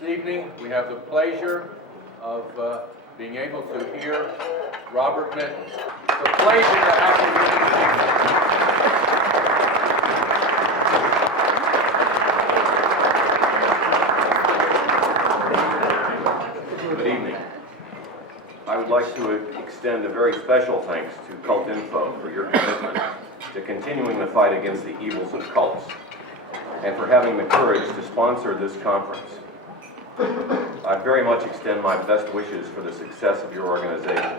This evening, we have the pleasure of being able to hear Robert Minton. It's a pleasure to have you here this evening. Good evening. I would like to extend a very special thanks to CultInfo for your commitment to continuing the fight against the evils of cults, and for having the courage to sponsor this conference. I very much extend my best wishes for the success of your organization.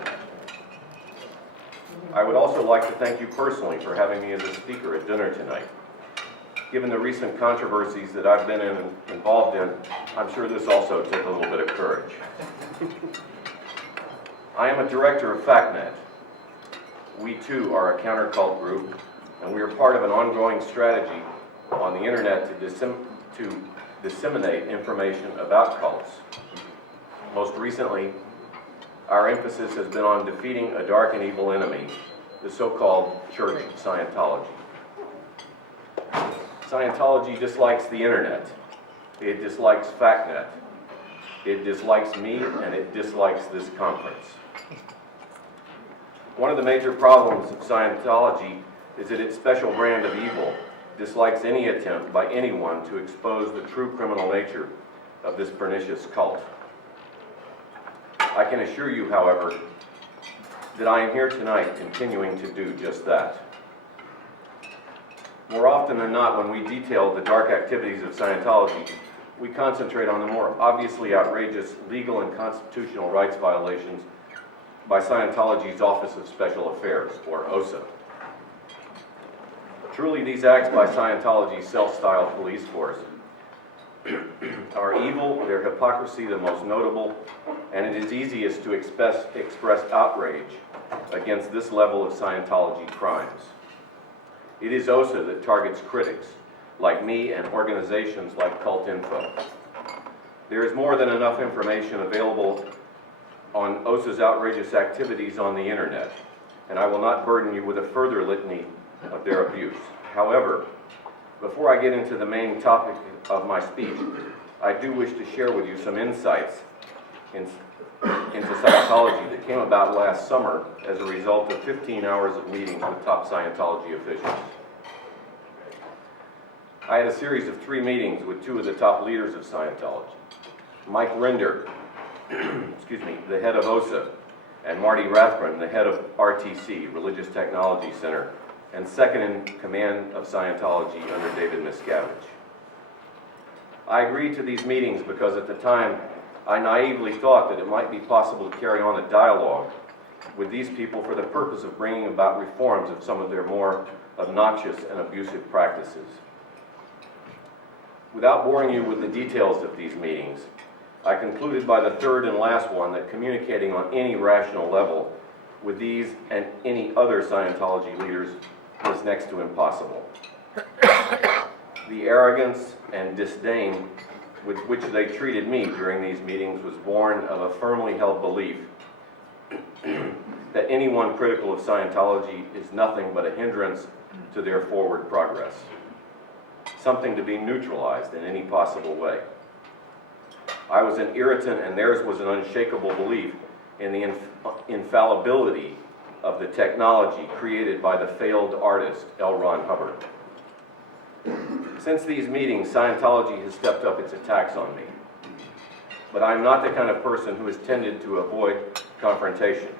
I would also like to thank you personally for having me as a speaker at dinner tonight. Given the recent controversies that I've been involved in, I'm sure this also took a little bit of courage. I am a director of FactNet. We too are a counter-cult group, and we are part of an ongoing strategy on the internet to disseminate information about cults. Most recently, our emphasis has been on defeating a dark and evil enemy, the so-called Church Scientology. Scientology dislikes the internet. It dislikes FactNet. It dislikes me, and it dislikes this conference. One of the major problems of Scientology is that its special brand of evil dislikes any attempt by anyone to expose the true criminal nature of this pernicious cult. I can assure you, however, that I am here tonight continuing to do just that. More often than not, when we detail the dark activities of Scientology, we concentrate on the more obviously outrageous legal and constitutional rights violations by Scientology's Office of Special Affairs, or OSA. Truly, these acts by Scientology's self-styled police force are evil, their hypocrisy the most notable, and it is easiest to express outrage against this level of Scientology crimes. It is OSA that targets critics, like me, and organizations like CultInfo. There is more than enough information available on OSA's outrageous activities on the internet, and I will not burden you with a further litany of their abuse. However, before I get into the main topic of my speech, I do wish to share with you some insights into Scientology that came about last summer as a result of 15 hours of meetings with top Scientology officials. I had a series of 3 meetings with 2 of the top leaders of Scientology, Mike Rinder, the head of OSA, and Marty Rathbun, the head of RTC, Religious Technology Center, and second in command of Scientology under David Miscavige. I agreed to these meetings because at the time I naively thought that it might be possible to carry on a dialogue with these people for the purpose of bringing about reforms of some of their more obnoxious and abusive practices. Without boring you with the details of these meetings, I concluded by the third and last one that communicating on any rational level with these and any other Scientology leaders was next to impossible. The arrogance and disdain with which they treated me during these meetings was born of a firmly held belief that anyone critical of Scientology is nothing but a hindrance to their forward progress, something to be neutralized in any possible way. I was an irritant, and theirs was an unshakable belief in the infallibility of the technology created by the failed artist L. Ron Hubbard. Since these meetings, Scientology has stepped up its attacks on me. But I'm not the kind of person who has tended to avoid confrontation.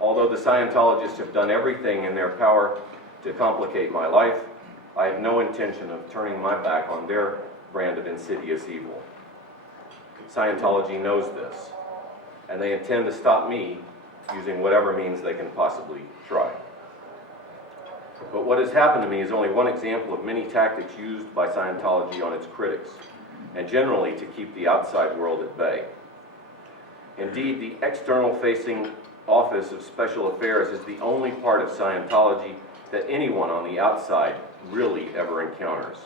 Although the Scientologists have done everything in their power to complicate my life, I have no intention of turning my back on their brand of insidious evil. Scientology knows this, and they intend to stop me using whatever means they can possibly try. But what has happened to me is only one example of many tactics used by Scientology on its critics, and generally to keep the outside world at bay. Indeed, the external-facing Office of Special Affairs is the only part of Scientology that anyone on the outside really ever encounters.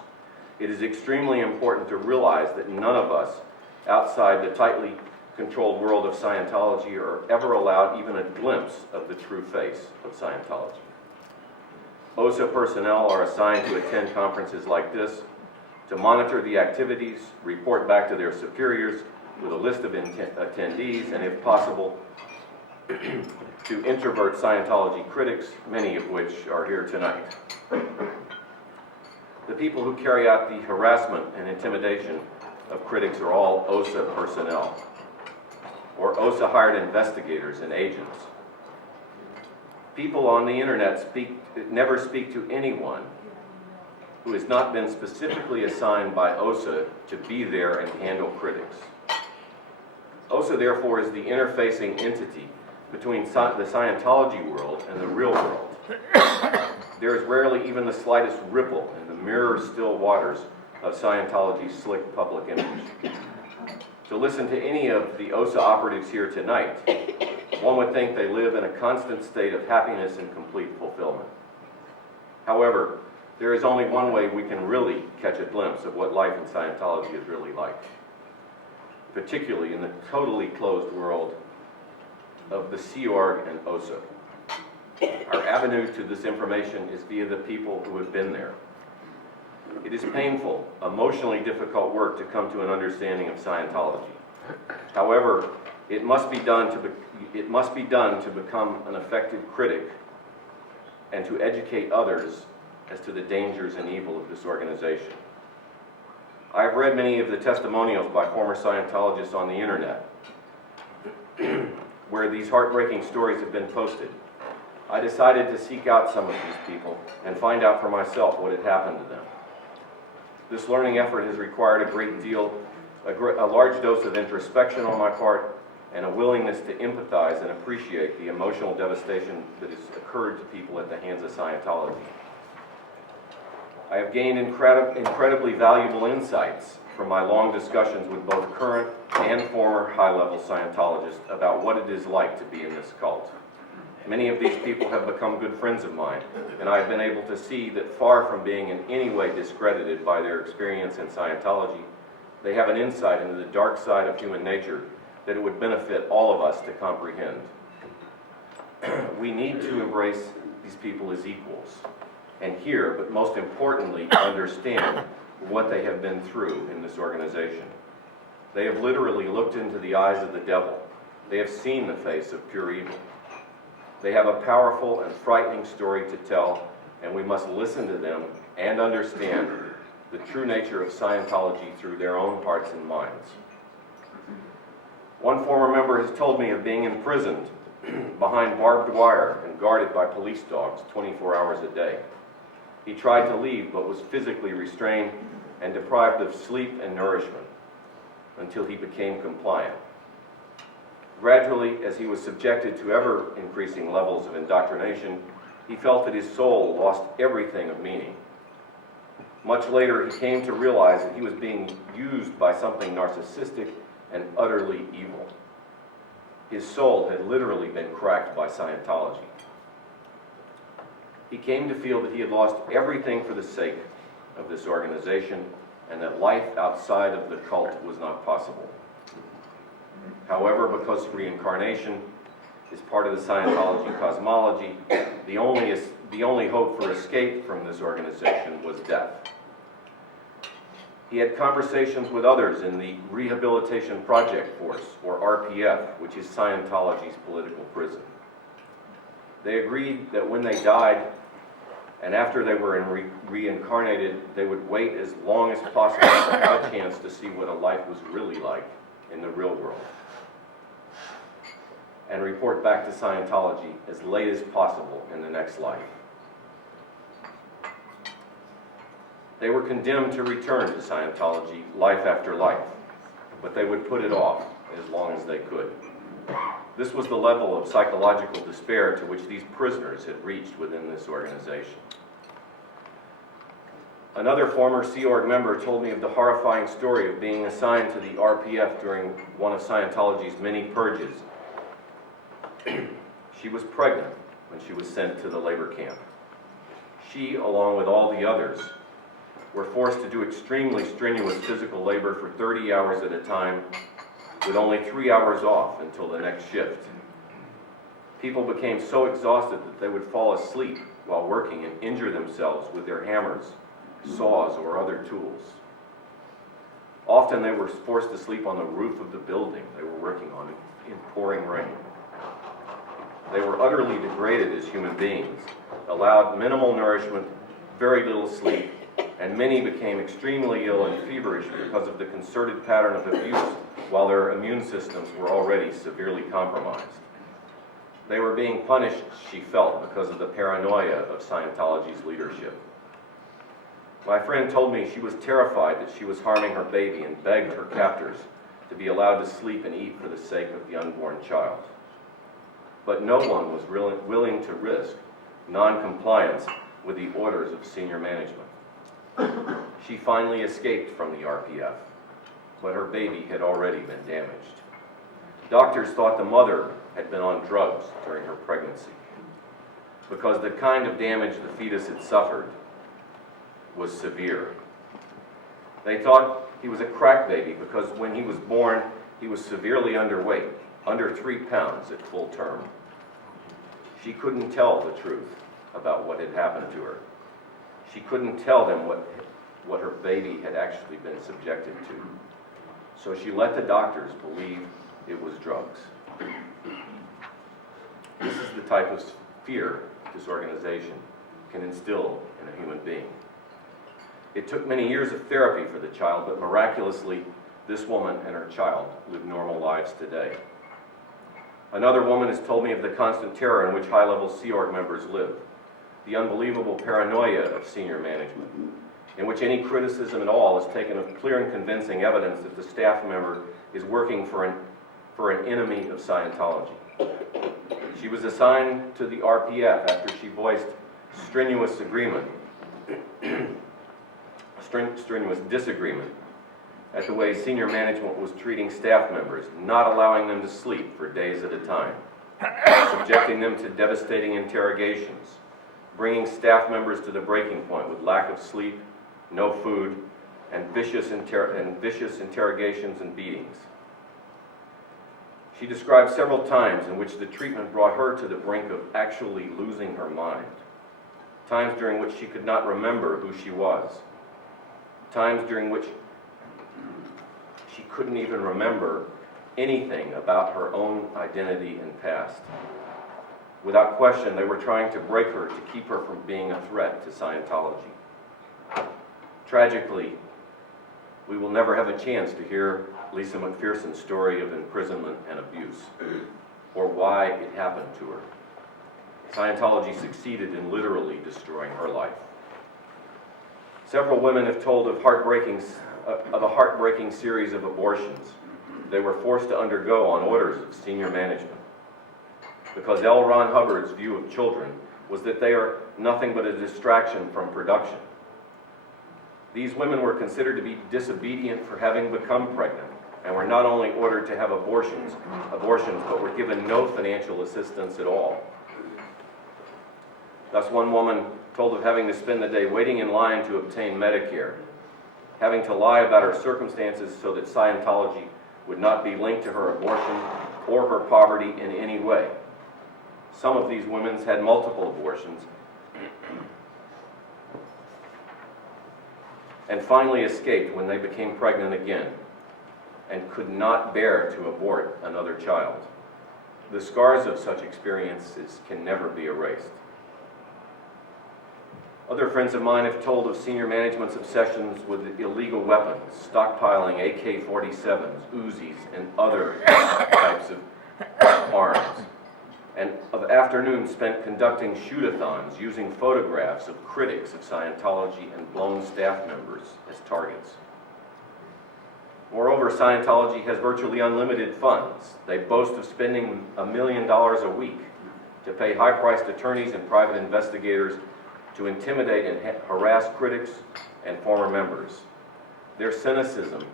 It is extremely important to realize that none of us outside the tightly controlled world of Scientology are ever allowed even a glimpse of the true face of Scientology. OSA personnel are assigned to attend conferences like this to monitor the activities, report back to their superiors with a list of attendees, and if possible, to introvert Scientology critics, many of which are here tonight. The people who carry out the harassment and intimidation of critics are all OSA personnel, or OSA-hired investigators and agents. People on the internet never speak to anyone who has not been specifically assigned by OSA to be there and handle critics. OSA, therefore, is the interfacing entity between the Scientology world and the real world. There is rarely even the slightest ripple in the mirror-still waters of Scientology's slick public image. To listen to any of the OSA operatives here tonight, one would think they live in a constant state of happiness and complete fulfillment. However, there is only one way we can really catch a glimpse of what life in Scientology is really like, particularly in the totally closed world of the Sea Org and OSA. Our avenue to this information is via the people who have been there. It is painful, emotionally difficult work to come to an understanding of Scientology. However, it must be done to become an effective critic and to educate others as to the dangers and evil of this organization. I have read many of the testimonials by former Scientologists on the internet, where these heartbreaking stories have been posted. I decided to seek out some of these people and find out for myself what had happened to them. This learning effort has required a large dose of introspection on my part and a willingness to empathize and appreciate the emotional devastation that has occurred to people at the hands of Scientology. I have gained incredibly valuable insights from my long discussions with both current and former high-level Scientologists about what it is like to be in this cult. Many of these people have become good friends of mine, and I have been able to see that far from being in any way discredited by their experience in Scientology, they have an insight into the dark side of human nature that it would benefit all of us to comprehend. We need to embrace these people as equals, and hear, but most importantly, understand what they have been through in this organization. They have literally looked into the eyes of the devil. They have seen the face of pure evil. They have a powerful and frightening story to tell, and we must listen to them and understand the true nature of Scientology through their own hearts and minds. One former member has told me of being imprisoned behind barbed wire and guarded by police dogs 24 hours a day. He tried to leave, but was physically restrained and deprived of sleep and nourishment until he became compliant. Gradually, as he was subjected to ever-increasing levels of indoctrination, he felt that his soul lost everything of meaning. Much later, he came to realize that he was being used by something narcissistic and utterly evil. His soul had literally been cracked by Scientology. He came to feel that he had lost everything for the sake of this organization and that life outside of the cult was not possible. However, because reincarnation is part of the Scientology cosmology, the only hope for escape from this organization was death. He had conversations with others in the Rehabilitation Project Force, or RPF, which is Scientology's political prison. They agreed that when they died, and after they were reincarnated, they would wait as long as possible to have a chance to see what a life was really like in the real world, and report back to Scientology as late as possible in the next life. They were condemned to return to Scientology life after life, but they would put it off as long as they could. This was the level of psychological despair to which these prisoners had reached within this organization. Another former Sea Org member told me of the horrifying story of being assigned to the RPF during one of Scientology's many purges. She was pregnant when she was sent to the labor camp. She, along with all the others, were forced to do extremely strenuous physical labor for 30 hours at a time, with only 3 hours off until the next shift. People became so exhausted that they would fall asleep while working and injure themselves with their hammers, saws, or other tools. Often they were forced to sleep on the roof of the building they were working on in pouring rain. They were utterly degraded as human beings, allowed minimal nourishment, very little sleep, and many became extremely ill and feverish because of the concerted pattern of abuse while their immune systems were already severely compromised. They were being punished, she felt, because of the paranoia of Scientology's leadership. My friend told me she was terrified that she was harming her baby and begged her captors to be allowed to sleep and eat for the sake of the unborn child. But no one was willing to risk non-compliance with the orders of senior management. She finally escaped from the RPF, but her baby had already been damaged. Doctors thought the mother had been on drugs during her pregnancy because the kind of damage the fetus had suffered was severe. They thought he was a crack baby because when he was born, he was severely underweight, under 3 pounds at full term. She couldn't tell the truth about what had happened to her. She couldn't tell them what her baby had actually been subjected to. So she let the doctors believe it was drugs. This is the type of fear this organization can instill in a human being. It took many years of therapy for the child, but miraculously, this woman and her child live normal lives today. Another woman has told me of the constant terror in which high-level Sea Org members live, the unbelievable paranoia of senior management, in which any criticism at all is taken as clear and convincing evidence that the staff member is working for an enemy of Scientology. She was assigned to the RPF after she voiced strenuous disagreement at the way senior management was treating staff members, not allowing them to sleep for days at a time, subjecting them to devastating interrogations, bringing staff members to the breaking point with lack of sleep, no food, and vicious interrogations and beatings. She described several times in which the treatment brought her to the brink of actually losing her mind, times during which she could not remember who she was, times during which she couldn't even remember anything about her own identity and past. Without question, they were trying to break her to keep her from being a threat to Scientology. Tragically, we will never have a chance to hear Lisa McPherson's story of imprisonment and abuse, or why it happened to her. Scientology succeeded in literally destroying her life. Several women have told of a heartbreaking series of abortions they were forced to undergo on orders of senior management, because L. Ron Hubbard's view of children was that they are nothing but a distraction from production. These women were considered to be disobedient for having become pregnant, and were not only ordered to have abortions, but were given no financial assistance at all. Thus, one woman told of having to spend the day waiting in line to obtain Medicare, having to lie about her circumstances so that Scientology would not be linked to her abortion or her poverty in any way. Some of these women had multiple abortions and finally escaped when they became pregnant again and could not bear to abort another child. The scars of such experiences can never be erased. Other friends of mine have told of senior management's obsessions with illegal weapons, stockpiling AK-47s, Uzis, and other types of arms, and of afternoons spent conducting shoot-a-thons using photographs of critics of Scientology and blown staff members as targets. Moreover, Scientology has virtually unlimited funds. They boast of spending $1 million a week to pay high-priced attorneys and private investigators to intimidate and harass critics and former members. Their cynicism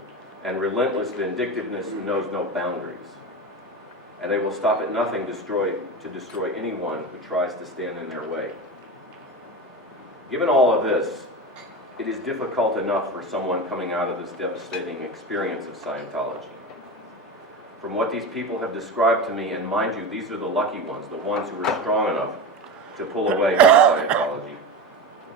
and relentless vindictiveness knows no boundaries, and they will stop at nothing to destroy anyone who tries to stand in their way. Given all of this, it is difficult enough for someone coming out of this devastating experience of Scientology. From what these people have described to me, and mind you, these are the lucky ones, the ones who are strong enough to pull away from Scientology.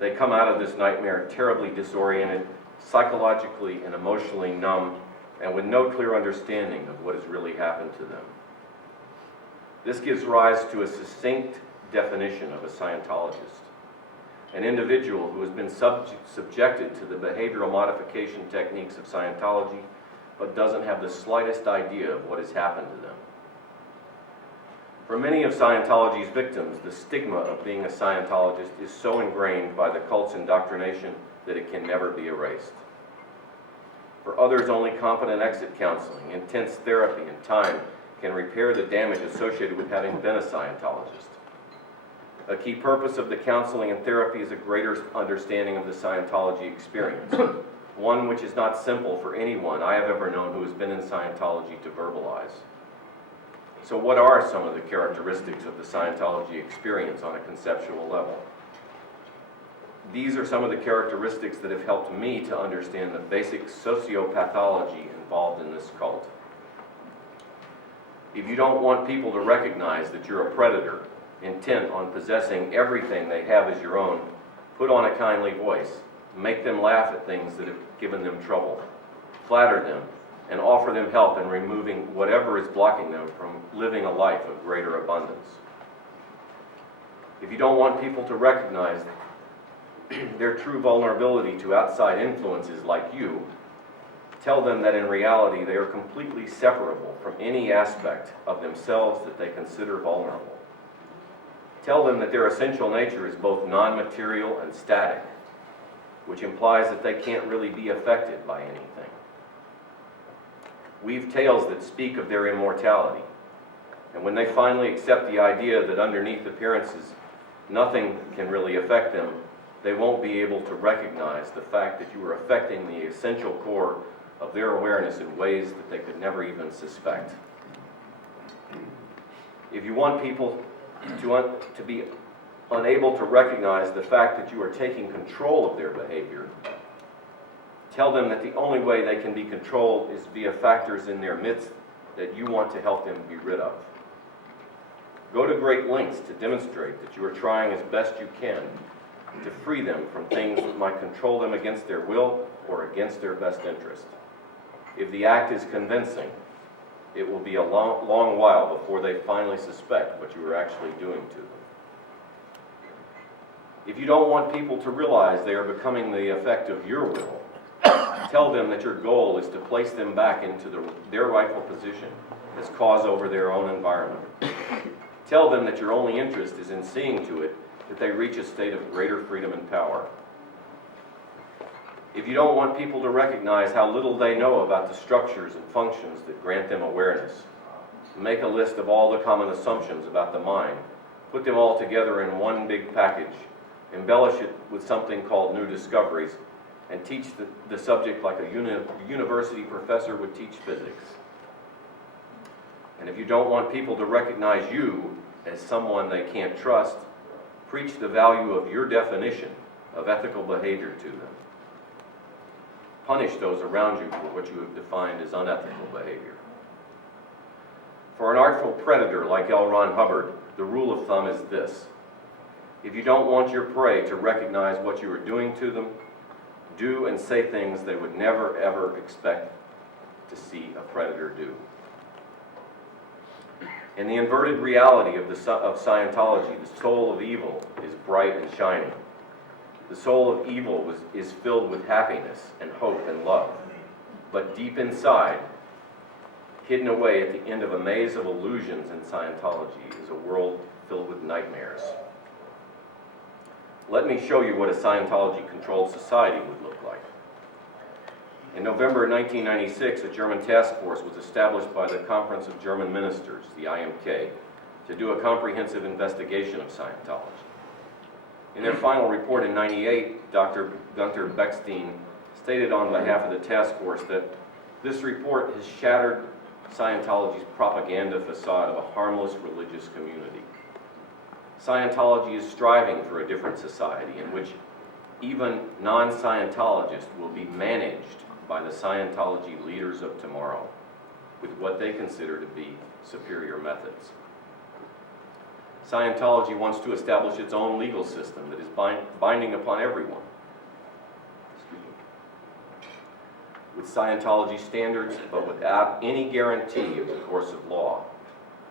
They come out of this nightmare terribly disoriented, psychologically and emotionally numb, and with no clear understanding of what has really happened to them. This gives rise to a succinct definition of a Scientologist: an individual who has been subjected to the behavioral modification techniques of Scientology, but doesn't have the slightest idea of what has happened to them. For many of Scientology's victims, the stigma of being a Scientologist is so ingrained by the cult's indoctrination that it can never be erased. For others, only competent exit counseling, intense therapy, and time can repair the damage associated with having been a Scientologist. A key purpose of the counseling and therapy is a greater understanding of the Scientology experience, one which is not simple for anyone I have ever known who has been in Scientology to verbalize. So what are some of the characteristics of the Scientology experience on a conceptual level? These are some of the characteristics that have helped me to understand the basic sociopathology involved in this cult. If you don't want people to recognize that you're a predator, intent on possessing everything they have as your own, put on a kindly voice, make them laugh at things that have given them trouble, flatter them, and offer them help in removing whatever is blocking them from living a life of greater abundance. If you don't want people to recognize their true vulnerability to outside influences like you, tell them that in reality they are completely separable from any aspect of themselves that they consider vulnerable. Tell them that their essential nature is both non-material and static, which implies that they can't really be affected by anything. Weave tales that speak of their immortality, and when they finally accept the idea that underneath appearances nothing can really affect them, they won't be able to recognize the fact that you are affecting the essential core of their awareness in ways that they could never even suspect. If you want people to be unable to recognize the fact that you are taking control of their behavior, tell them that the only way they can be controlled is via factors in their midst that you want to help them be rid of. Go to great lengths to demonstrate that you are trying as best you can to free them from things that might control them against their will or against their best interest. If the act is convincing, it will be a long while before they finally suspect what you are actually doing to them. If you don't want people to realize they are becoming the effect of your will, tell them that your goal is to place them back into their rightful position as cause over their own environment. Tell them that your only interest is in seeing to it that they reach a state of greater freedom and power. If you don't want people to recognize how little they know about the structures and functions that grant them awareness, make a list of all the common assumptions about the mind, put them all together in one big package, embellish it with something called new discoveries, and teach the subject like a university professor would teach physics. And if you don't want people to recognize you as someone they can't trust, preach the value of your definition of ethical behavior to them. Punish those around you for what you have defined as unethical behavior. For an artful predator like L. Ron Hubbard, the rule of thumb is this: if you don't want your prey to recognize what you are doing to them, do and say things they would never ever expect to see a predator do. In the inverted reality of Scientology, the soul of evil is bright and shining. The soul of evil is filled with happiness and hope and love. But deep inside, hidden away at the end of a maze of illusions in Scientology, is a world filled with nightmares. Let me show you what a Scientology-controlled society would look like. In November 1996, a German task force was established by the Conference of German Ministers, the IMK, to do a comprehensive investigation of Scientology. In their final report in '98, Dr. Gunther Beckstein stated on behalf of the task force that this report has shattered Scientology's propaganda facade of a harmless religious community. Scientology is striving for a different society in which even non-Scientologists will be managed by the Scientology leaders of tomorrow with what they consider to be superior methods. Scientology wants to establish its own legal system that is binding upon everyone. with Scientology standards, but without any guarantee of the course of law,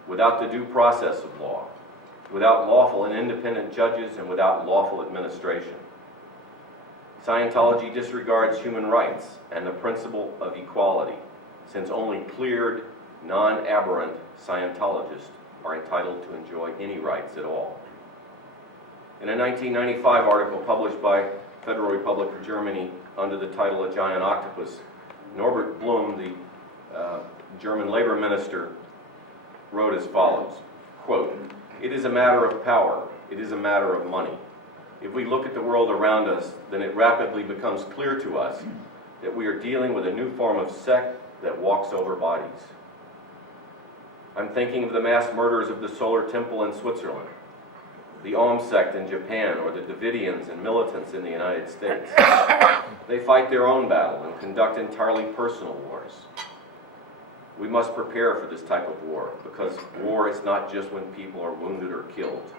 without the due process of law, without lawful and independent judges, and without lawful administration. Scientology disregards human rights and the principle of equality, since only cleared, non-aberrant Scientologists are entitled to enjoy any rights at all. In a 1995 article published by Federal Republic of Germany under the title A Giant Octopus, Norbert Blum, the German labor minister, wrote as follows, quote, "It is a matter of power. It is a matter of money. If we look at the world around us, then it rapidly becomes clear to us that we are dealing with a new form of sect that walks over bodies. I'm thinking of the mass murders of the Solar Temple in Switzerland, the Om sect in Japan, or the Davidians and militants in the United States. They fight their own battle and conduct entirely personal wars. We must prepare for this type of war, because war is not just when people are wounded or killed.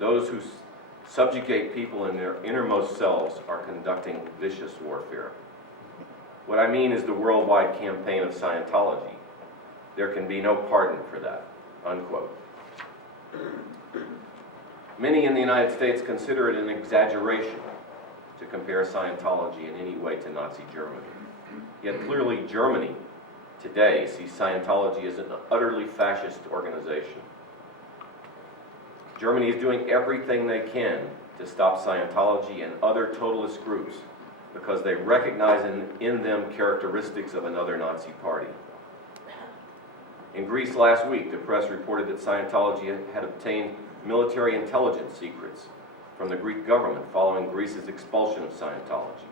Those who subjugate people in their innermost selves are conducting vicious warfare. What I mean is the worldwide campaign of Scientology. There can be no pardon for that," unquote. Many in the United States consider it an exaggeration to compare Scientology in any way to Nazi Germany. Yet clearly Germany today sees Scientology as an utterly fascist organization. Germany is doing everything they can to stop Scientology and other totalist groups because they recognize in them characteristics of another Nazi party. In Greece last week, the press reported that Scientology had obtained military intelligence secrets from the Greek government following Greece's expulsion of Scientology.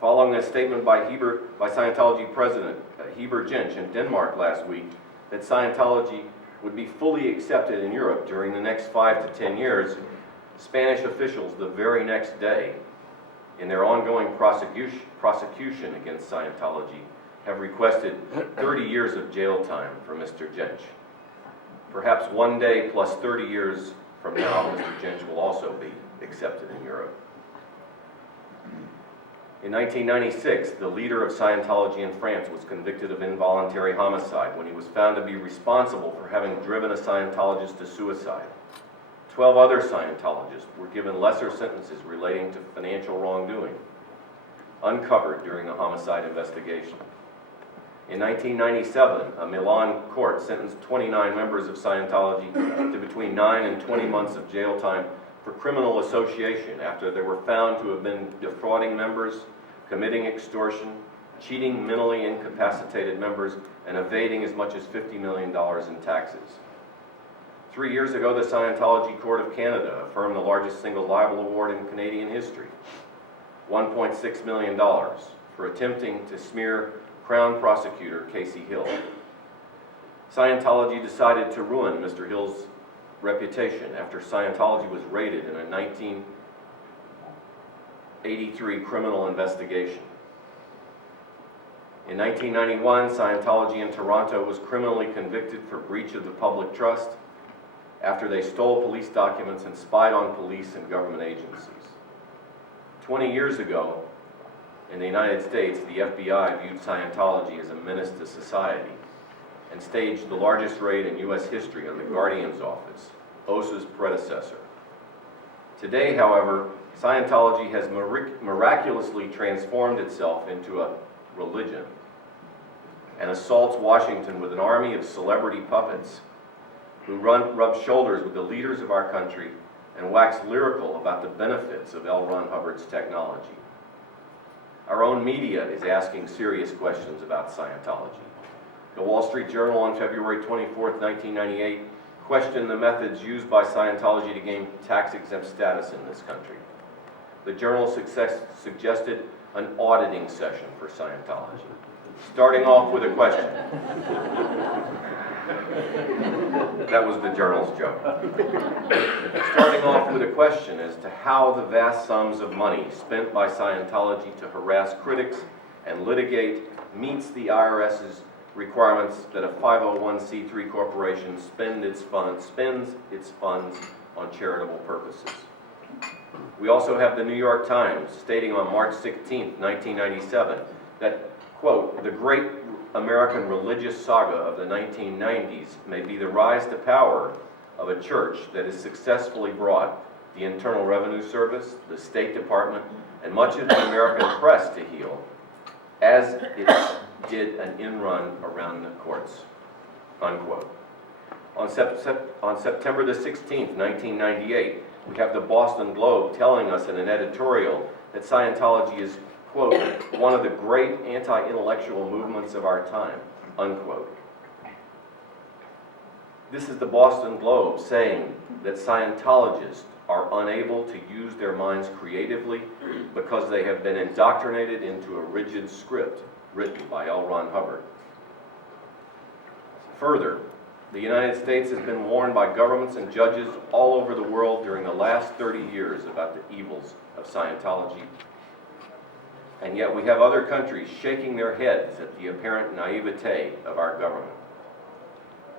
Following a statement by Scientology President Heber Jensch in Denmark last week that Scientology would be fully accepted in Europe during the next 5 to 10 years, Spanish officials the very next day, in their ongoing prosecution against Scientology, have requested 30 years of jail time for Mr. Jensch. Perhaps one day plus 30 years from now, Mr. Jensch will also be accepted in Europe. In 1996, the leader of Scientology in France was convicted of involuntary homicide when he was found to be responsible for having driven a Scientologist to suicide. 12 other Scientologists were given lesser sentences relating to financial wrongdoing, uncovered during the homicide investigation. In 1997, a Milan court sentenced 29 members of Scientology to between 9 and 20 months of jail time for criminal association after they were found to have been defrauding members, committing extortion, cheating mentally incapacitated members, and evading as much as $50 million in taxes. 3 years ago, the Scientology Court of Canada affirmed the largest single libel award in Canadian history, $1.6 million, for attempting to smear Crown prosecutor Casey Hill. Scientology decided to ruin Mr. Hill's reputation after Scientology was raided in a 1983 criminal investigation. In 1991, Scientology in Toronto was criminally convicted for breach of the public trust after they stole police documents and spied on police and government agencies. 20 years ago, in the United States, the FBI viewed Scientology as a menace to society and staged the largest raid in U.S. history on the Guardian's Office, OSA's predecessor. Today, however, Scientology has miraculously transformed itself into a religion and assaults Washington with an army of celebrity puppets who rub shoulders with the leaders of our country and wax lyrical about the benefits of L. Ron Hubbard's technology. Our own media is asking serious questions about Scientology. The Wall Street Journal on February 24, 1998, questioned the methods used by Scientology to gain tax-exempt status in this country. The journal suggested an auditing session for Scientology, starting off with a question. That was the journal's joke. Starting off with a question as to how the vast sums of money spent by Scientology to harass critics and litigate meets the IRS's requirements that a 501c3 corporation spends its funds on charitable purposes. We also have the New York Times stating on March 16, 1997, that, quote, the great American religious saga of the 1990s may be the rise to power of a church that has successfully brought the Internal Revenue Service, the State Department, and much of the American press to heel, as it did an in-run around the courts, unquote. On September the 16th, 1998, we have the Boston Globe telling us in an editorial that Scientology is, quote, one of the great anti-intellectual movements of our time, unquote. This is the Boston Globe saying that Scientologists are unable to use their minds creatively because they have been indoctrinated into a rigid script written by L. Ron Hubbard. Further, the United States has been warned by governments and judges all over the world during the last 30 years about the evils of Scientology. And yet we have other countries shaking their heads at the apparent naivete of our government.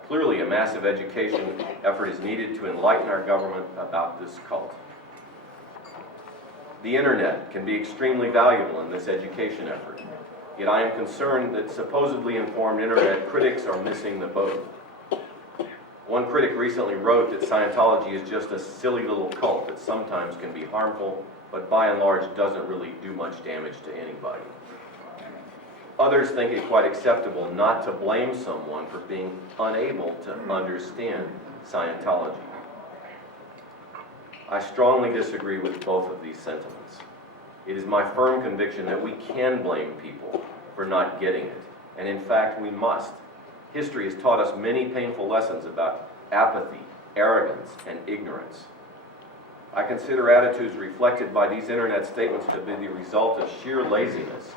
Clearly, a massive education effort is needed to enlighten our government about this cult. The internet can be extremely valuable in this education effort, yet I am concerned that supposedly informed internet critics are missing the boat. One critic recently wrote that Scientology is just a silly little cult that sometimes can be harmful, but by and large doesn't really do much damage to anybody. Others think it quite acceptable not to blame someone for being unable to understand Scientology. I strongly disagree with both of these sentiments. It is my firm conviction that we can blame people for not getting it, and in fact we must. History has taught us many painful lessons about apathy, arrogance, and ignorance. I consider attitudes reflected by these internet statements to be the result of sheer laziness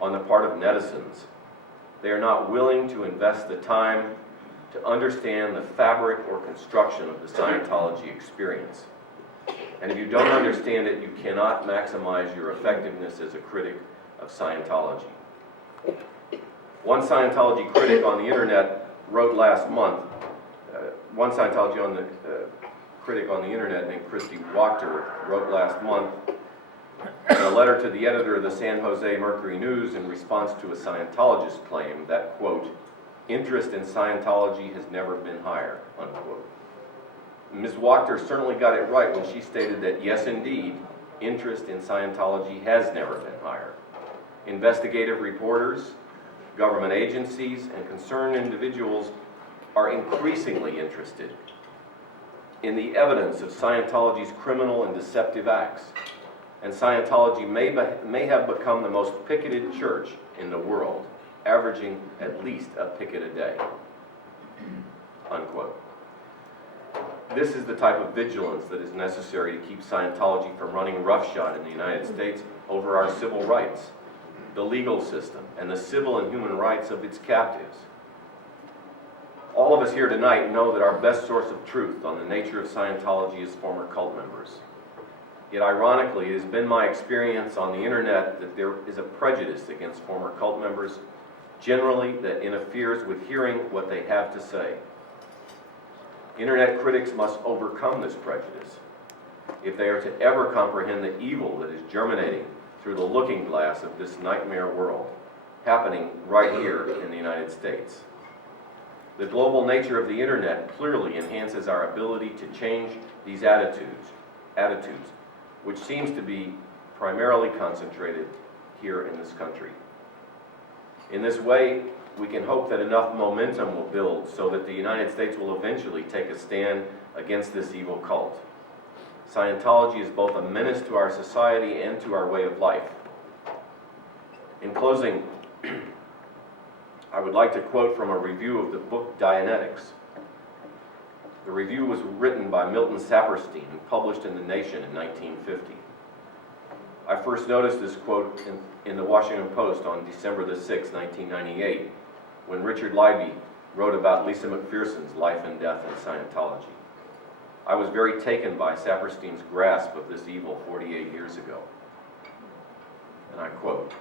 on the part of netizens. They are not willing to invest the time to understand the fabric or construction of the Scientology experience. And if you don't understand it, you cannot maximize your effectiveness as a critic of Scientology. One Scientology critic on the internet wrote last month, critic on the internet named Christy Wachter wrote last month in a letter to the editor of the San Jose Mercury News in response to a Scientologist claim that, quote, interest in Scientology has never been higher, unquote. Ms. Wachter certainly got it right when she stated that, yes, indeed, interest in Scientology has never been higher. Investigative reporters, government agencies, and concerned individuals are increasingly interested in the evidence of Scientology's criminal and deceptive acts. And Scientology may have become the most picketed church in the world, averaging at least a picket a day, unquote. This is the type of vigilance that is necessary to keep Scientology from running roughshod in the United States over our civil rights, the legal system, and the civil and human rights of its captives. All of us here tonight know that our best source of truth on the nature of Scientology is former cult members. Yet ironically, it has been my experience on the internet that there is a prejudice against former cult members, generally that interferes with hearing what they have to say. Internet critics must overcome this prejudice if they are to ever comprehend the evil that is germinating through the looking glass of this nightmare world, happening right here in the United States. The global nature of the internet clearly enhances our ability to change these attitudes, which seems to be primarily concentrated here in this country. In this way, we can hope that enough momentum will build so that the United States will eventually take a stand against this evil cult. Scientology is both a menace to our society and to our way of life. In closing, I would like to quote from a review of the book Dianetics. The review was written by Milton Saperstein and published in The Nation in 1950. I first noticed this quote in the Washington Post on December the 6th, 1998, when Richard Leiby wrote about Lisa McPherson's life and death in Scientology. I was very taken by Saperstein's grasp of this evil 48 years ago. And I quote,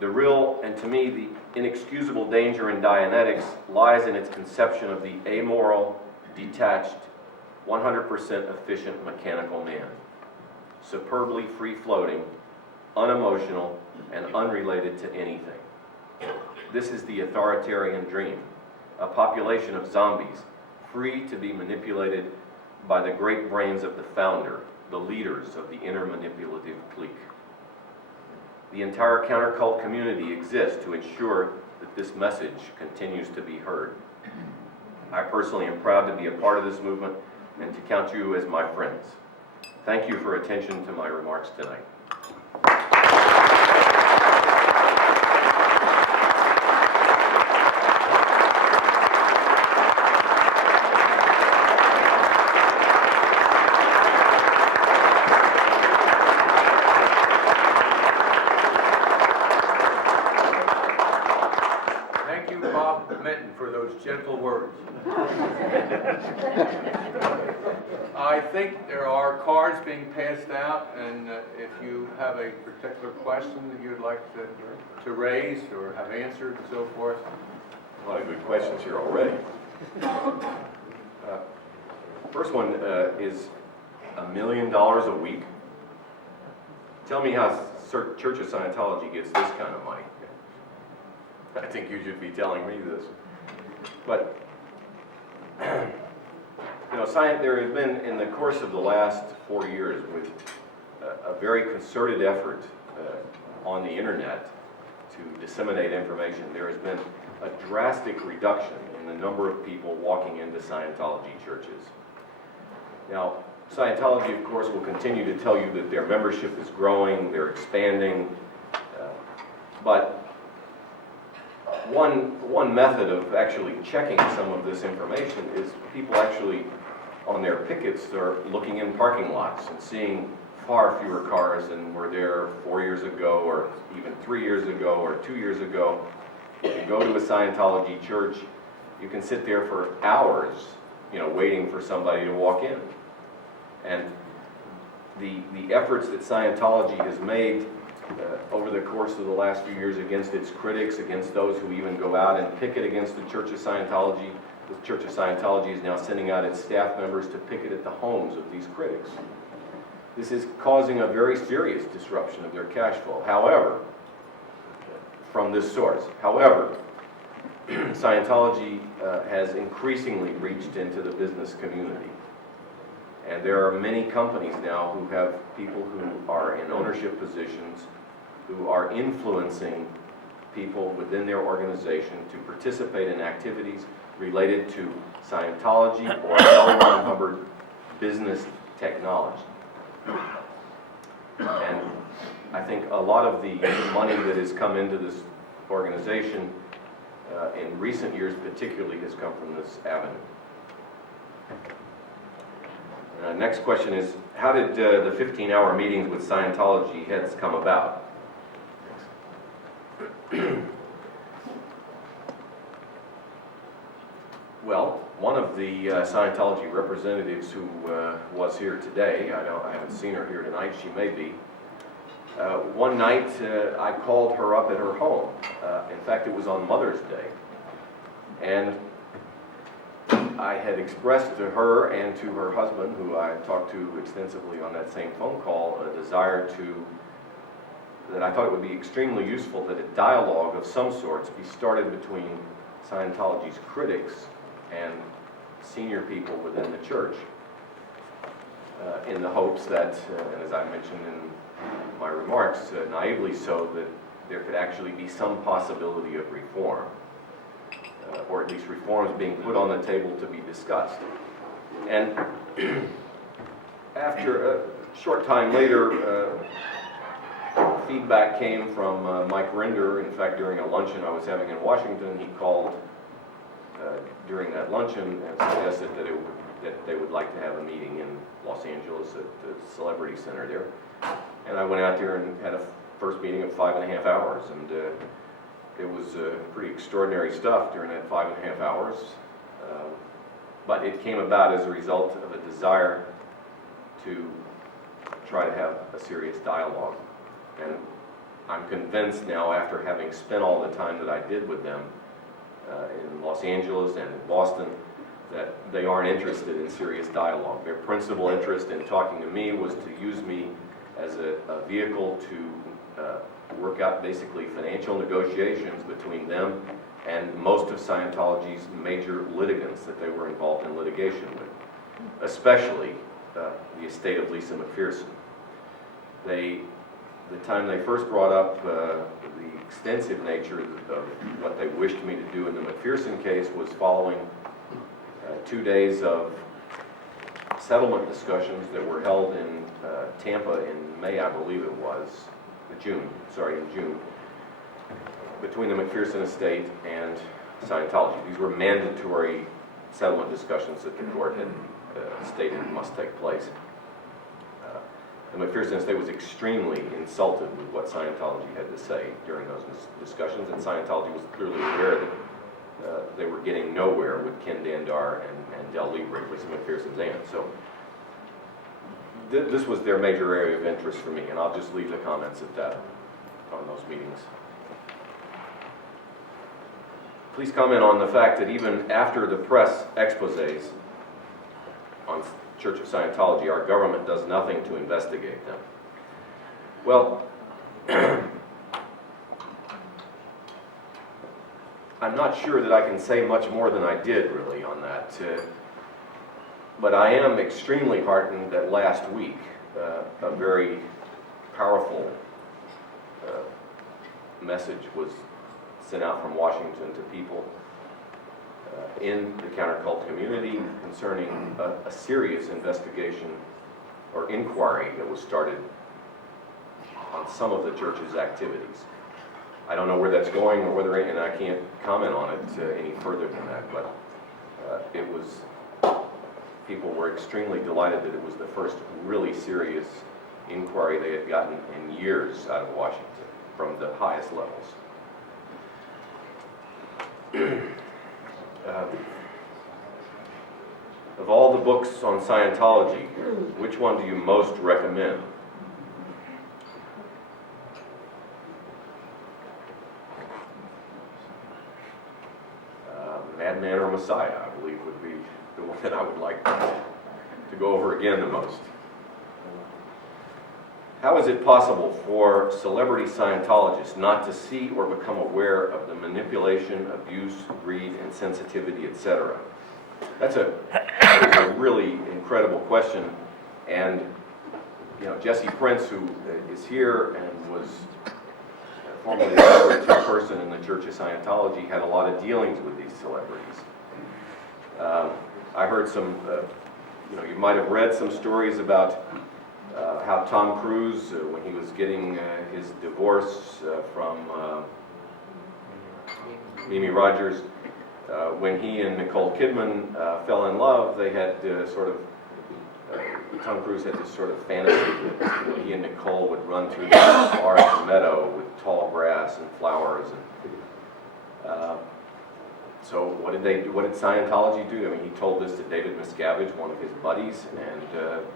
"The real, and to me, the inexcusable danger in Dianetics lies in its conception of the amoral, detached, 100% efficient mechanical man, superbly free-floating, unemotional, and unrelated to anything. This is the authoritarian dream, a population of zombies, free to be manipulated by the great brains of the founder, the leaders of the inner manipulative clique. The entire counter-cult community exists to ensure that this message continues to be heard. I personally am proud to be a part of this movement and to count you as my friends. Thank you for attention to my remarks tonight. Thank you, Bob Minton, for those gentle words. I think there are cards being passed out, and if you have a particular question that you'd like to raise or have answered and so forth. A lot of good questions here already. First one is $1 million a week. Tell me how Church of Scientology gets this kind of money. I think you should be telling me this. But, you know, there has been, in the course of the last 4 years, with a very concerted effort on the internet to disseminate information, there has been a drastic reduction in the number of people walking into Scientology churches. Now, Scientology, of course, will continue to tell you that their membership is growing, they're expanding, but one method of actually checking some of this information is people actually, on their pickets, are looking in parking lots and seeing far fewer cars than were there 4 years ago, or even 3 years ago, or 2 years ago. If you go to a Scientology church, you can sit there for hours, you know, waiting for somebody to walk in. And the efforts that Scientology has made over the course of the last few years against its critics, against those who even go out and picket against the Church of Scientology. The Church of Scientology is now sending out its staff members to picket at the homes of these critics. This is causing a very serious disruption of their cash flow. However, from this source, Scientology has increasingly reached into the business community. And there are many companies now who have people who are in ownership positions, who are influencing people within their organization to participate in activities related to Scientology or L. Ron Hubbard business technology. And I think a lot of the money that has come into this organization in recent years particularly has come from this avenue. Next question is, how did the 15-hour meetings with Scientology heads come about? Well, one of the Scientology representatives who was here today, I haven't seen her here tonight, she may be. One night I called her up at her home. In fact, it was on Mother's Day. And I had expressed to her and to her husband, who I talked to extensively on that same phone call, a desire that I thought it would be extremely useful that a dialogue of some sorts be started between Scientology's critics and senior people within the church, in the hopes that, and as I mentioned in my remarks, naively so, that there could actually be some possibility of reform. Or at least reforms being put on the table to be discussed. And after a short time later, feedback came from Mike Render. In fact, during a luncheon I was having in Washington, he called during that luncheon and suggested that they would like to have a meeting in Los Angeles at the Celebrity Center there. And I went out there and had a first meeting of 5.5 hours, and it was pretty extraordinary stuff during that 5.5 hours, but it came about as a result of a desire to try to have a serious dialogue. And I'm convinced now, after having spent all the time that I did with them in Los Angeles and in Boston, that they aren't interested in serious dialogue. Their principal interest in talking to me was to use me as a vehicle to work out basically financial negotiations between them and most of Scientology's major litigants that they were involved in litigation with, especially the estate of Lisa McPherson. The time they first brought up the extensive nature of what they wished me to do in the McPherson case was following 2 days of settlement discussions that were held in Tampa in May, I believe it was, in June, between the McPherson estate and Scientology. These were mandatory settlement discussions that the court had stated must take place. The McPherson estate was extremely insulted with what Scientology had to say during those discussions, and Scientology was clearly aware that they were getting nowhere with Ken Dandar and Del Libre, Lisa McPherson's aunt. So this was their major area of interest for me, and I'll just leave the comments at that on those meetings. Please comment on the fact that even after the press exposés on Church of Scientology, our government does nothing to investigate them. Well, I'm not sure that I can say much more than I did really on that, but I am extremely heartened that last week a very powerful message was sent out from Washington to people in the counter-cult community concerning a serious investigation or inquiry that was started on some of the church's activities. I don't know where that's going or whether, and I can't comment on it any further than that, but people were extremely delighted that it was the first really serious inquiry they had gotten in years out of Washington from the highest levels. Of all the books on Scientology, which one do you most recommend? Madman or Messiah, I believe, would be the one that I would like to go over again the most. How is it possible for celebrity Scientologists not to see or become aware of the manipulation, abuse, greed, insensitivity, etc.? That is a really incredible question, and Jesse Prince, who is here and was formerly the number 2 person in the Church of Scientology, had a lot of dealings with these celebrities. I heard some, you might have read some stories about how Tom Cruise, when he was getting his divorce from Mimi Rogers, when he and Nicole Kidman fell in love, they had Tom Cruise had this sort of fantasy that he and Nicole would run through the forest meadow with tall grass and flowers. And so what did they do? What did Scientology do? I mean, he told this to David Miscavige, one of his buddies, and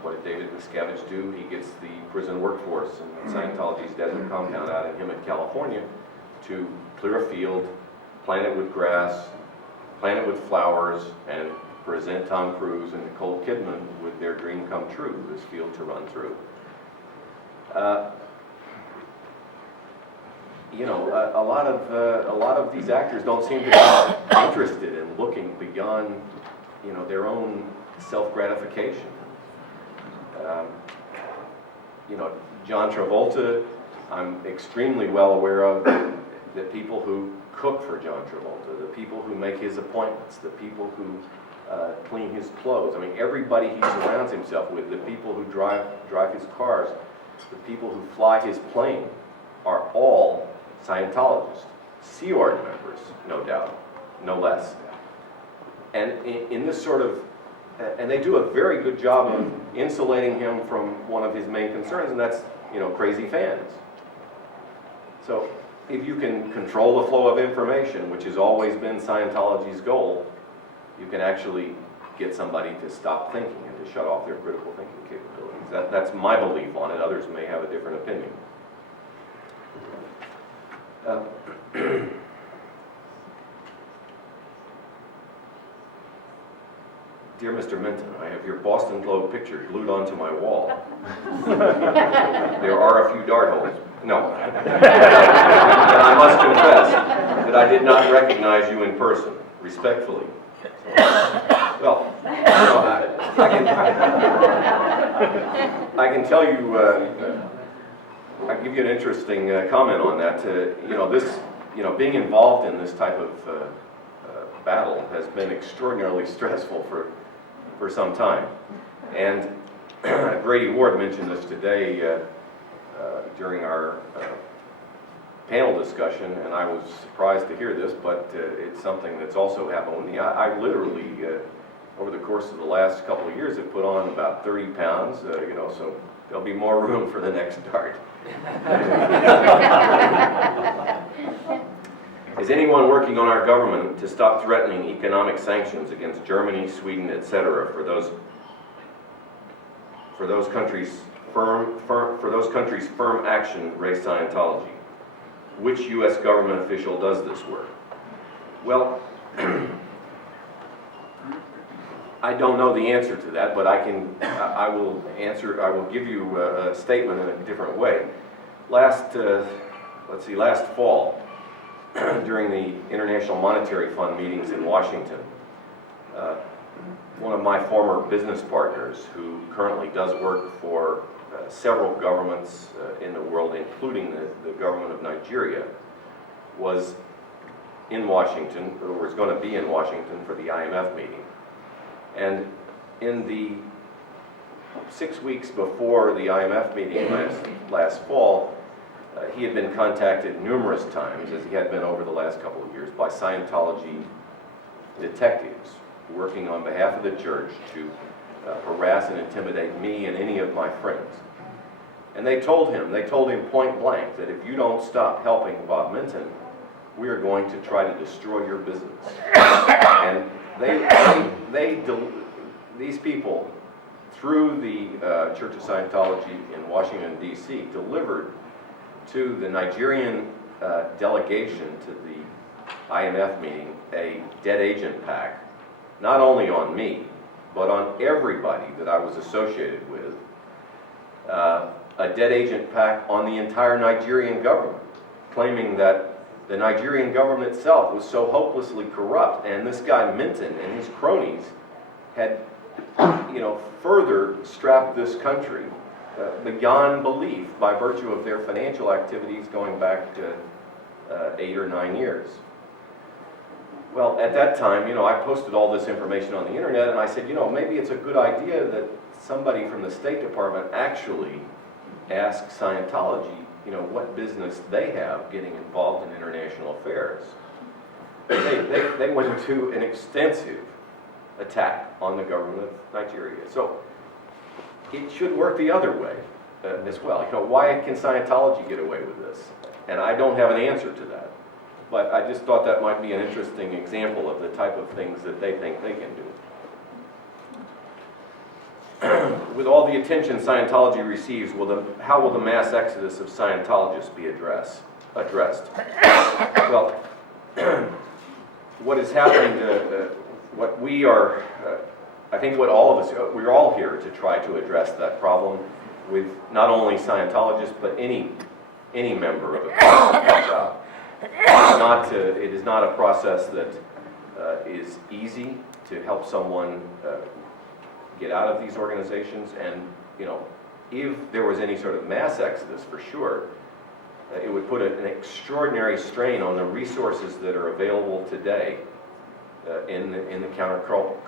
what did David Miscavige do? He gets the prison workforce in Scientology's desert compound out in Hemet, California, to clear a field, plant it with grass, plant it with flowers, and present Tom Cruise and Nicole Kidman with their dream come true, this field to run through. A lot of these actors don't seem to be interested in looking beyond, their own self-gratification. John Travolta, I'm extremely well aware of the people who cook for John Travolta, the people who make his appointments, the people who clean his clothes. I mean, everybody he surrounds himself with, the people who drive his cars, the people who fly his plane, are all Scientologists, Sea Org members, no doubt, no less. And in this sort of, and they do a very good job of insulating him from one of his main concerns, and that's, crazy fans. So if you can control the flow of information, which has always been Scientology's goal, you can actually get somebody to stop thinking and to shut off their critical thinking capabilities. That's my belief on it. Others may have a different opinion. Dear Mr. Minton, I have your Boston Globe picture glued onto my wall. There are a few dart holes No. And I must confess that I did not recognize you in person, respectfully. Well, I can tell you, I can give you an interesting comment on that. Being involved in this type of battle has been extraordinarily stressful for some time. And Grady Ward mentioned this today during our panel discussion, and I was surprised to hear this, but it's something that's also happened with me. I literally, over the course of the last couple of years, have put on about 30 pounds, so there'll be more room for the next dart. Is anyone working on our government to stop threatening economic sanctions against Germany, Sweden, etc. for those countries' firm action race Scientology? Which U.S. government official does this work? Well, I don't know the answer to that, but I will give you a statement in a different way. Last fall, during the International Monetary Fund meetings in Washington, one of my former business partners, who currently does work for several governments in the world, including the government of Nigeria, was in Washington, or was going to be in Washington for the IMF meeting. And in the 6 weeks before the IMF meeting last fall, he had been contacted numerous times, as he had been over the last couple of years, by Scientology detectives working on behalf of the church to harass and intimidate me and any of my friends. And they told him point blank that if you don't stop helping Bob Minton, we are going to try to destroy your business. And these people, through the Church of Scientology in Washington, D.C., delivered to the Nigerian delegation to the IMF meeting a dead agent pack, not only on me, but on everybody that I was associated with, a dead agent pack on the entire Nigerian government, claiming that the Nigerian government itself was so hopelessly corrupt, and this guy Minton and his cronies had, further strapped this country beyond belief by virtue of their financial activities going back to 8 or 9 years. Well, at that time, I posted all this information on the internet, and I said, maybe it's a good idea that somebody from the State Department actually ask Scientology, what business they have getting involved in international affairs. They went into an extensive attack on the government of Nigeria. So it should work the other way as well. Why can Scientology get away with this? And I don't have an answer to that. But I just thought that might be an interesting example of the type of things that they think they can do. With all the attention Scientology receives, how will the mass exodus of Scientologists be addressed? Well, what is happening what we are, I think what all of us, we're all here to try to address that problem with not only Scientologists, but any member of the crowd. It is not a process that is easy to help someone get out of these organizations, and if there was any sort of mass exodus, for sure, it would put an extraordinary strain on the resources that are available today in the counter-cult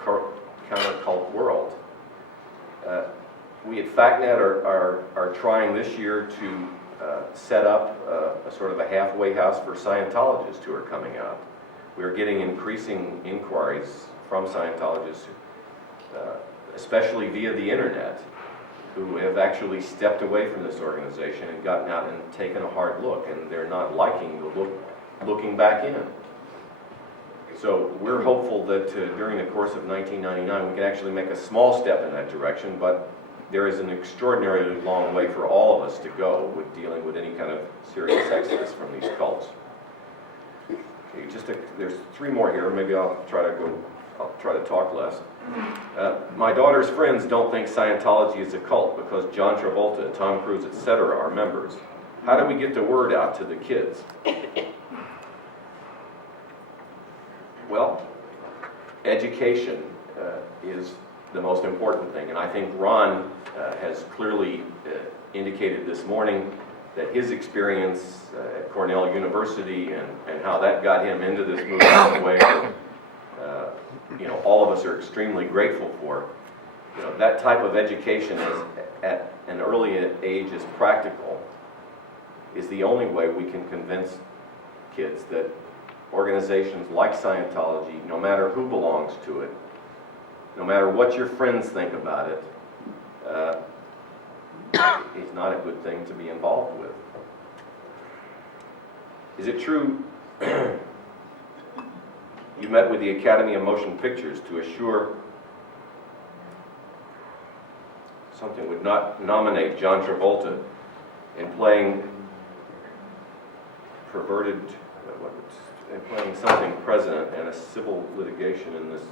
world. We at FactNet are trying this year to set up a sort of a halfway house for Scientologists who are coming out. We are getting increasing inquiries from Scientologists, especially via the internet, who have actually stepped away from this organization and gotten out and taken a hard look, and they're not liking the looking back in. So we're hopeful that during the course of 1999 we can actually make a small step in that direction, but there is an extraordinarily long way for all of us to go with dealing with any kind of serious exodus from these cults. Okay, there's 3 more here. Maybe I'll try to talk less. My daughter's friends don't think Scientology is a cult because John Travolta, Tom Cruise, etc. are members. How do we get the word out to the kids? Well, education is the most important thing, and I think Ron has clearly indicated this morning that his experience at Cornell University and how that got him into this movement in a way that all of us are extremely grateful for. That type of education is at an early age is practical, is the only way we can convince kids that organizations like Scientology, no matter who belongs to it, no matter what your friends think about it, is not a good thing to be involved with. Is it true you met with the Academy of Motion Pictures to assure something would not nominate John Travolta in playing playing something president in a civil litigation in this?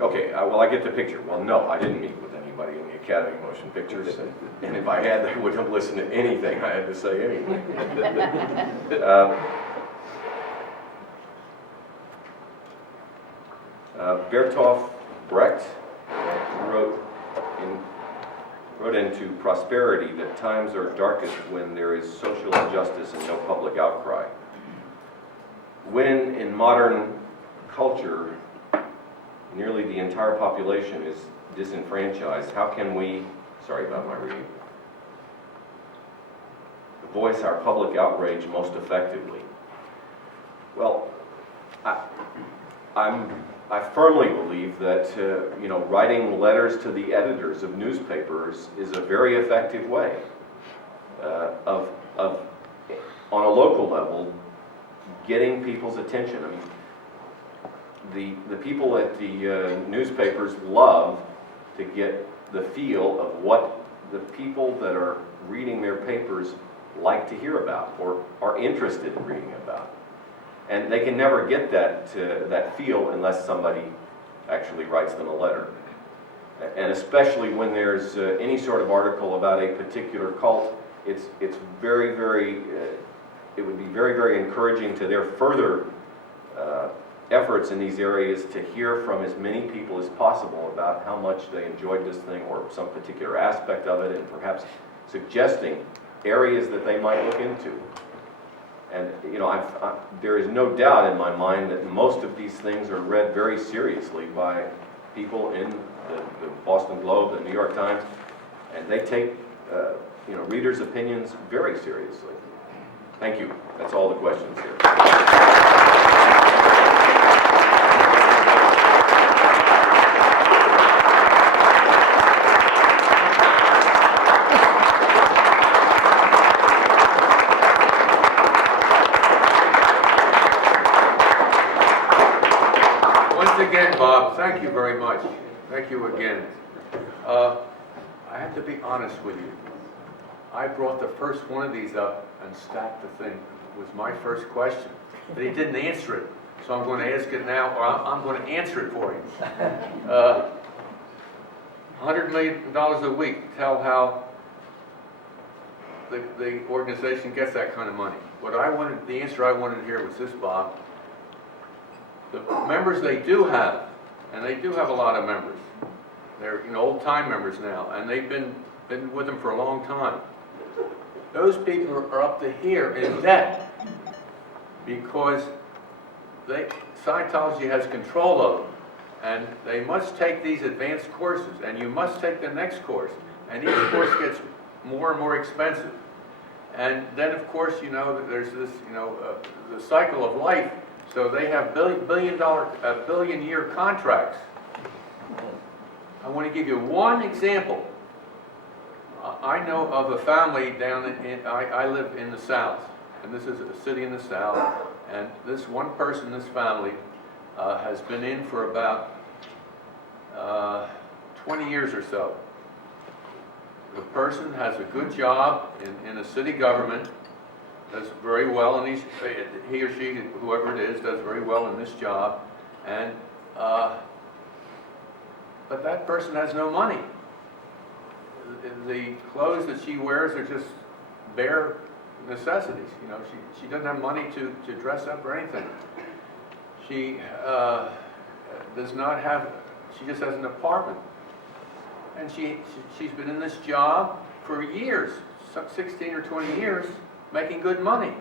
Okay, well, I get the picture. Well, no, I didn't meet with anybody in the Academy of Motion Pictures, and if I had, they wouldn't have listened to anything I had to say anyway. Bertolt Brecht wrote into Prosperity that times are darkest when there is social injustice and no public outcry. When in modern culture nearly the entire population is disenfranchised, how can we, sorry about my reading, voice our public outrage most effectively? Well, I firmly believe that writing letters to the editors of newspapers is a very effective way of on a local level getting people's attention. I mean, the people at the newspapers love to get the feel of what the people that are reading their papers like to hear about or are interested in reading about. And they can never get that feel unless somebody actually writes them a letter. And especially when there's any sort of article about a particular cult, it's very, very, it would be very, very encouraging to their further efforts in these areas to hear from as many people as possible about how much they enjoyed this thing or some particular aspect of it, and perhaps suggesting areas that they might look into. And there is no doubt in my mind that most of these things are read very seriously by people in the Boston Globe, the New York Times, and they take readers' opinions very seriously. Thank you. That's all the questions here. Again, Bob, thank you very much. Thank you again. I have to be honest with you. I brought the first one of these up and stacked the thing. It was my first question, but he didn't answer it. So I'm going to ask it now, or I'm going to answer it for him. $100 million a week. Tell how the organization gets that kind of money. The answer I wanted to hear was this, Bob. The members they do have, and they do have a lot of members. They're old-time members now, and they've been with them for a long time. Those people are up to here in debt because Scientology has control of them, and they must take these advanced courses, and you must take the next course, and each course gets more and more expensive. And then, of course, there's this, the cycle of life. So they have billion-year contracts. I want to give you one example. I know of a family down I live in the South, and this is a city in the South, and this one person, this family, has been in for about 20 years or so. The person has a good job in the city government, does very well, and he or she, whoever it is, does very well in this job, and but that person has no money. the clothes that she wears are just bare necessities. You know, she doesn't have money to dress up or anything. She does not have, she just has an apartment. And she's been in this job for years, 16 or 20 years, making good money.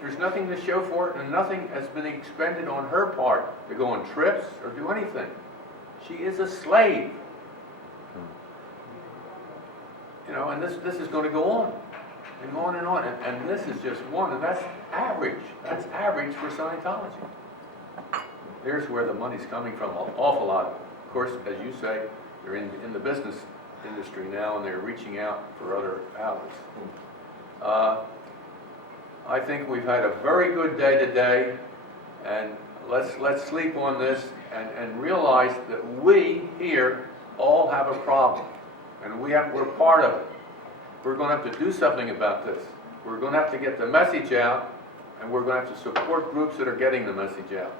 There's nothing to show for it, and nothing has been expended on her part to go on trips or do anything. She is a slave. You know, and this is going to go on, and on and on. And this is just one, and that's average. That's average for Scientology. There's where the money's coming from, an awful lot. Of course, as you say, they're in the business industry now, and they're reaching out for other outlets. I think we've had a very good day today, and let's sleep on this and realize that we here all have a problem, and we're part of it. We're going to have to do something about this. We're going to have to get the message out, and we're going to have to support groups that are getting the message out.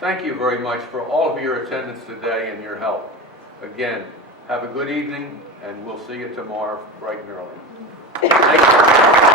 Thank you very much for all of your attendance today and your help. Again, have a good evening, and we'll see you tomorrow bright and early. Thank you.